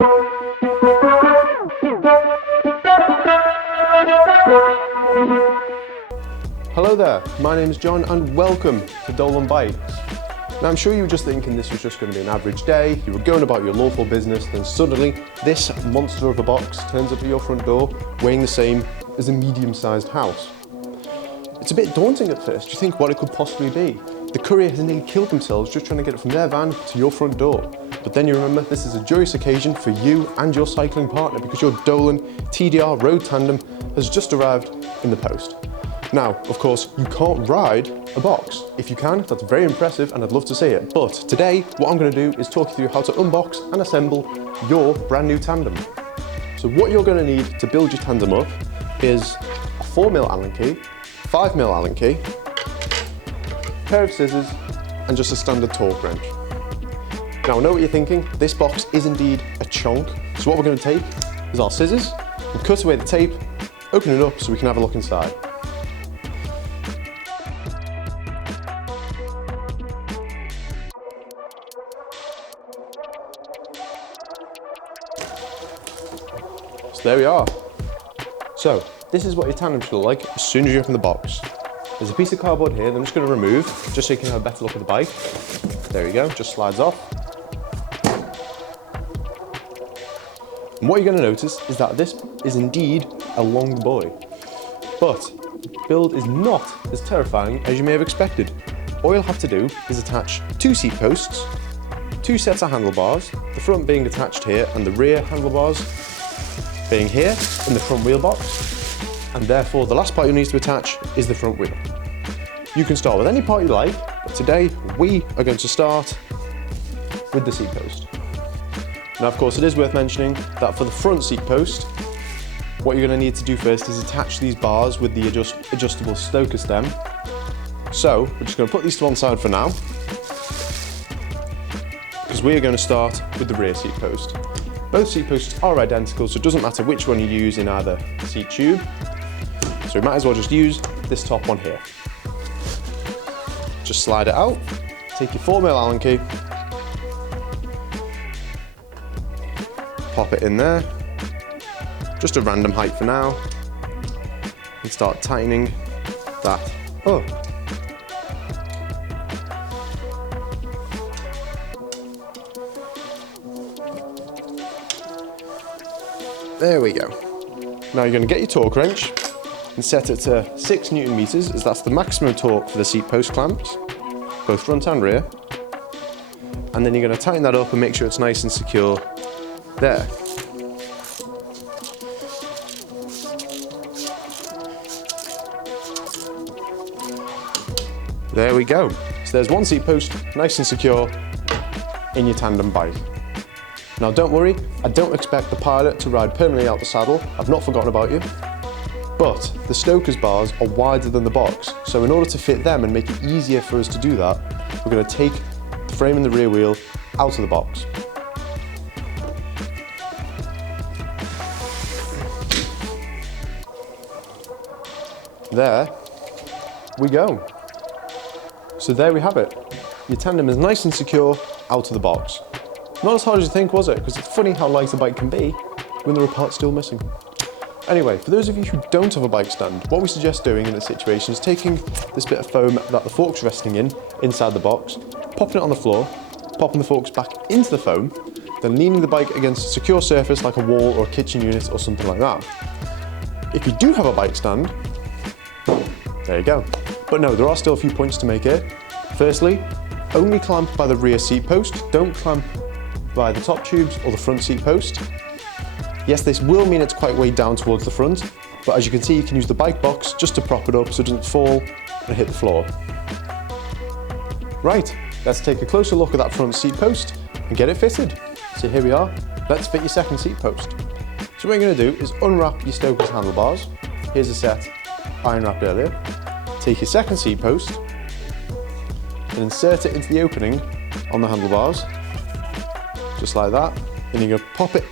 Hello there, my name is John and welcome to Dolan Bikes. Now I'm sure you were just thinking this was just going to be an average day, you were going about your lawful business, then suddenly this monster of a box turns up at your front door weighing the same as a medium-sized house. It's a bit daunting at first, you think what it could possibly be. The courier has nearly killed themselves just trying to get it from their van to your front door. But then you remember this is a joyous occasion for you and your cycling partner because your Dolan TDR Road Tandem has just arrived in the post. Now, of course, you can't ride a box. If you can, that's very impressive and I'd love to see it. But today, what I'm going to do is talk you through how to unbox and assemble your brand new tandem. So what you're going to need to build your tandem up is a 4mm Allen key, 5mm Allen key, a pair of scissors, and just a standard torque wrench. Now I know what you're thinking, this box is indeed a chunk. So what we're going to take is our scissors and cut away the tape, open it up so we can have a look inside. So there we are. So this is what your tandem should look like as soon as you open the box. There's a piece of cardboard here that I'm just going to remove just so you can have a better look at the bike. There you go, just slides off. And what you're going to notice is that this is indeed a long boy. But the build is not as terrifying as you may have expected. All you'll have to do is attach 2 seat posts, 2 sets of handlebars, the front being attached here and the rear handlebars being here in the front wheel box, and therefore the last part you'll need to attach is the front wheel. You can start with any part you like, but today we are going to start with the seat post. Now of course it is worth mentioning that for the front seat post, what you're going to need to do first is attach these bars with the adjustable stoker stem. So we're just going to put these to one side for now, because we are going to start with the rear seat post. Both seat posts are identical, so it doesn't matter which one you use in either seat tube. So we might as well just use this top one here. Just slide it out, take your 4mm Allen key, pop it in there, just a random height for now, and start tightening that up. There we go. Now you're going to get your torque wrench and set it to 6 Newton meters, as that's the maximum torque for the seat post clamps, both front and rear. And then you're going to tighten that up and make sure it's nice and secure there. There we go. So there's one seat post, nice and secure in your tandem bike. Now don't worry, I don't expect the pilot to ride permanently out the saddle, I've not forgotten about you. But the stoker's bars are wider than the box, so in order to fit them and make it easier for us to do that, we're going to take the frame and the rear wheel out of the box. There we go. So there we have it. Your tandem is nice and secure out of the box. Not as hard as you think, was it? Because it's funny how light a bike can be when there are parts still missing. Anyway, for those of you who don't have a bike stand, what we suggest doing in this situation is taking this bit of foam that the fork's resting in, inside the box, popping it on the floor, popping the forks back into the foam, then leaning the bike against a secure surface like a wall or a kitchen unit or something like that. If you do have a bike stand, there you go. But no, there are still a few points to make here. Firstly, only clamp by the rear seat post, don't clamp by the top tubes or the front seat post. Yes, this will mean it's quite weighed down towards the front, but as you can see, you can use the bike box just to prop it up so it doesn't fall and hit the floor. Right, let's take a closer look at that front seat post and get it fitted. So here we are, let's fit your second seat post. So what you're going to do is unwrap your stoker's handlebars. Here's a set iron wrapped earlier. Take your second seat post and insert it into the opening on the handlebars, just like that. Then you're going to pop it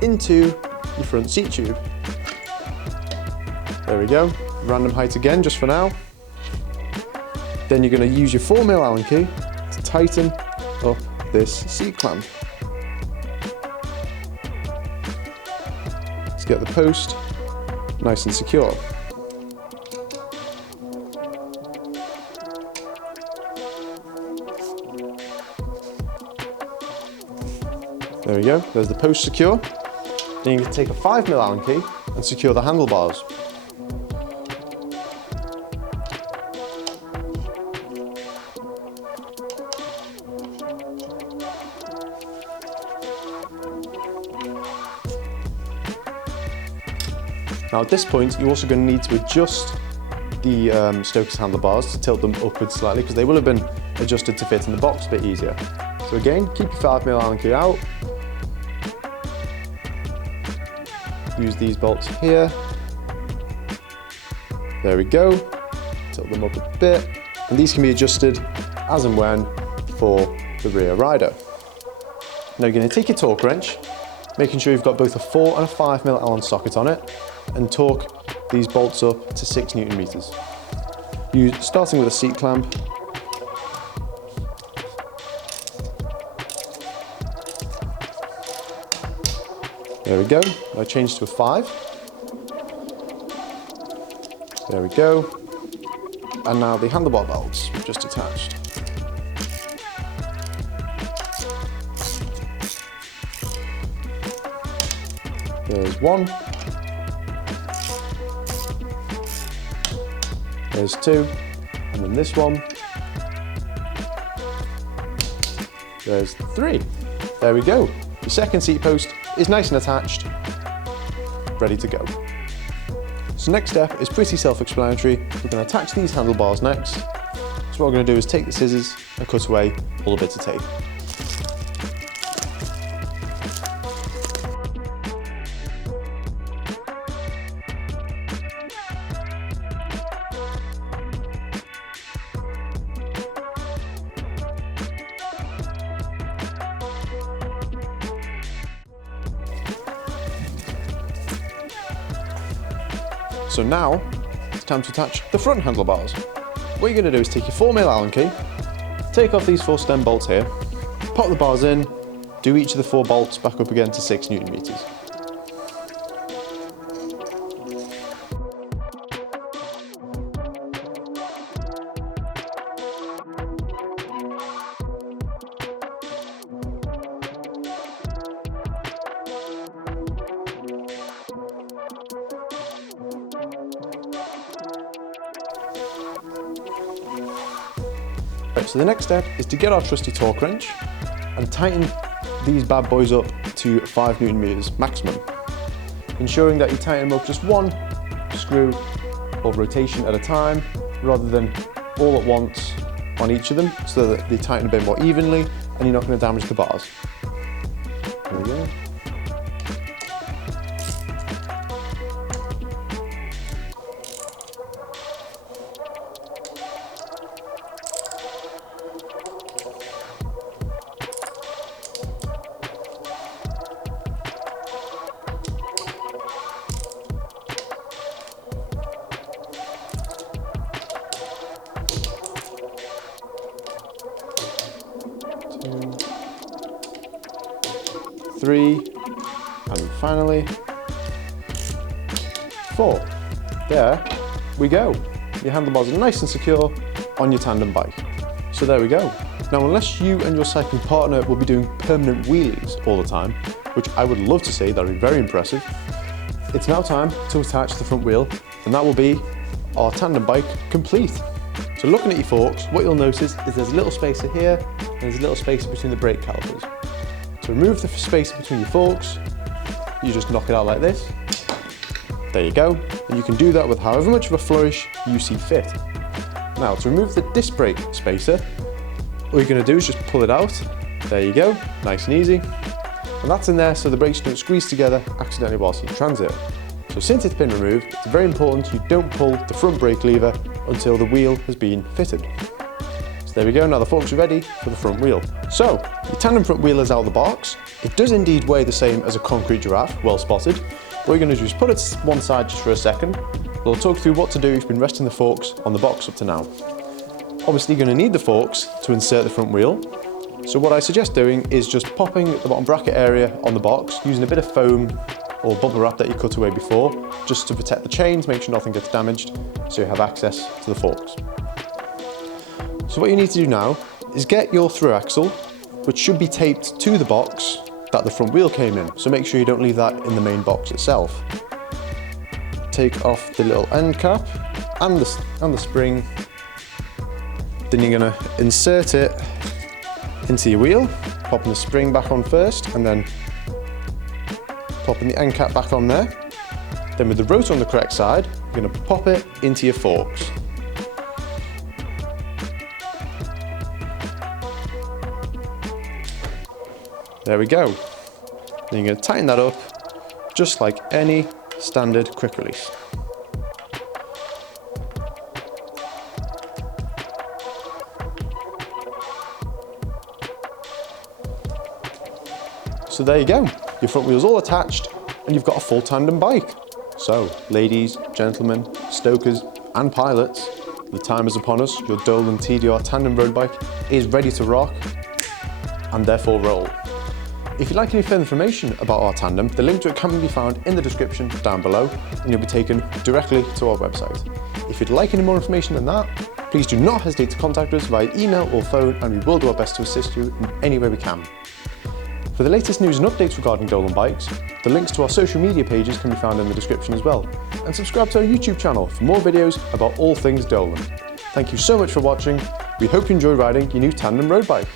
into your front seat tube. There we go, random height again just for now. Then you're going to use your 4mm Allen key to tighten up this seat clamp. get the post nice and secure. There we go, there's the post secure. Then you can take a 5mm Allen key and secure the handlebars. Now at this point, you're also going to need to adjust the Stoker's handlebars to tilt them upwards slightly because they will have been adjusted to fit in the box a bit easier. So again, keep your 5mm Allen key out. Use these bolts here. There we go. Tilt them up a bit. And these can be adjusted as and when for the rear rider. Now you're going to take your torque wrench, making sure you've got both a 4 and a 5mm Allen socket on it, and torque these bolts up to 6 Newton meters. Starting with a seat clamp. There we go. Now change to a 5. There we go. And now the handlebar bolts we've just attached. There's one. There's two. And then this one. There's 3. There we go. The second seat post is nice and attached, ready to go. So next step is pretty self-explanatory. We're going to attach these handlebars next. So what we're going to do is take the scissors and cut away all the bits of tape. So now, it's time to attach the front handlebars. What you're going to do is take your 4mm Allen key, take off these 4 stem bolts here, pop the bars in, do each of the 4 bolts back up again to 6 Newton meters. So the next step is to get our trusty torque wrench and tighten these bad boys up to 5 Newton meters maximum, ensuring that you tighten them up just one screw or rotation at a time rather than all at once on each of them, so that they tighten a bit more evenly and you're not going to damage the bars. There we go. Three, and finally 4. There we go. Your handlebars are nice and secure on your tandem bike. So there we go. Now, unless you and your cycling partner will be doing permanent wheelies all the time, which I would love to see, that would be very impressive, it's now time to attach the front wheel, and that will be our tandem bike complete. So looking at your forks, what you'll notice is there's a little spacer here, and there's a little spacer between the brake calipers. To remove the spacer between your forks, you just knock it out like this. There you go. And you can do that with however much of a flourish you see fit. Now, to remove the disc brake spacer, all you're going to do is just pull it out. There you go, nice and easy. And that's in there so the brakes don't squeeze together accidentally whilst in transit. So since it's been removed, it's very important you don't pull the front brake lever until the wheel has been fitted. So there we go, now the forks are ready for the front wheel. So, the tandem front wheel is out of the box. It does indeed weigh the same as a concrete giraffe, well spotted. What you're going to do is put it to one side just for a second. We'll talk through what to do if you've been resting the forks on the box up to now. Obviously you're going to need the forks to insert the front wheel. So what I suggest doing is just popping the bottom bracket area on the box, using a bit of foam or bubble wrap that you cut away before, just to protect the chains, make sure nothing gets damaged, so you have access to the forks. So what you need to do now is get your through axle, which should be taped to the box that the front wheel came in, so make sure you don't leave that in the main box itself. Take off the little end cap and the spring. Then you're going to insert it into your wheel, popping the spring back on first, and then popping the end cap back on there. Then with the rotor on the correct side, you're going to pop it into your forks. There we go. Then you're going to tighten that up just like any standard quick release. So there you go. Your front wheel's all attached and you've got a full tandem bike. So ladies, gentlemen, stokers and pilots, the time is upon us. Your Dolan TDR Tandem Road bike is ready to rock and therefore roll. If you'd like any further information about our tandem, the link to it can be found in the description down below and you'll be taken directly to our website. If you'd like any more information than that, please do not hesitate to contact us via email or phone and we will do our best to assist you in any way we can. For the latest news and updates regarding Dolan bikes, the links to our social media pages can be found in the description as well. And subscribe to our YouTube channel for more videos about all things Dolan. Thank you so much for watching. We hope you enjoy riding your new Tandem Road bike.